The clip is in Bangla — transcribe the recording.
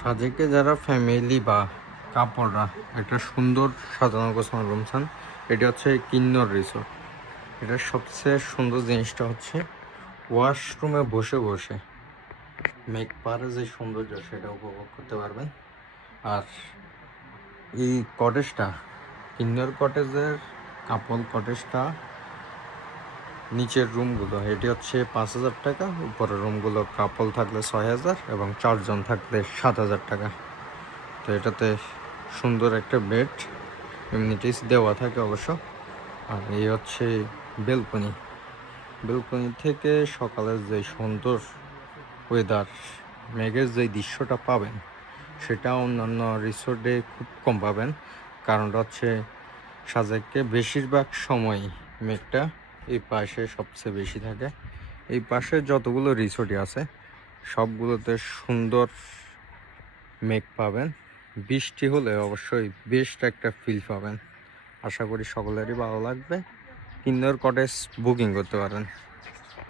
সাজেকে যারা ফ্যামিলি বা কাপড়রা একটা সুন্দর সাজানো গোছানো রুম চান এটা হচ্ছে কিন্নর রিসোর্ট এটার সবচেয়ে সুন্দর জিনিসটা হচ্ছে ওয়াশরুমে বসে বসে মেক পারে যে সৌন্দর্য, সেটা উপভোগ করতে পারবেন। আর এই কটেজটা কিন্নর কটেজের কাপল কটেজটা নিচের রুমগুলো, এটি হচ্ছে পাঁচ হাজার টাকা, উপরের রুমগুলো কাপল থাকলে ছয় হাজার এবং চারজন থাকলে সাত হাজার টাকা। তো এটাতে সুন্দর একটা বেড এমনিটিস দেওয়া থাকে অবশ্য। আর এই হচ্ছে বেলকনি বেলকনি থেকে সকালের যে সুন্দর ওয়েদার মেঘের যে দৃশ্যটা পাবেন, সেটা অন্যান্য রিসোর্টে খুব কম পাবেন। কারণটা হচ্ছে সাজেকে বেশিরভাগ সময় মেঘটা এই পাশে সবচেয়ে বেশি থাকে। এই পাশে যতগুলো রিসোর্টই আছে, সবগুলোতে সুন্দর মেঘ পাবেন। বৃষ্টি হলে অবশ্যই বেস্ট একটা ফিল পাবেন। আশা করি সকলেরই ভালো লাগবে। কিন্নর কটেজ বুকিং করতে পারেন।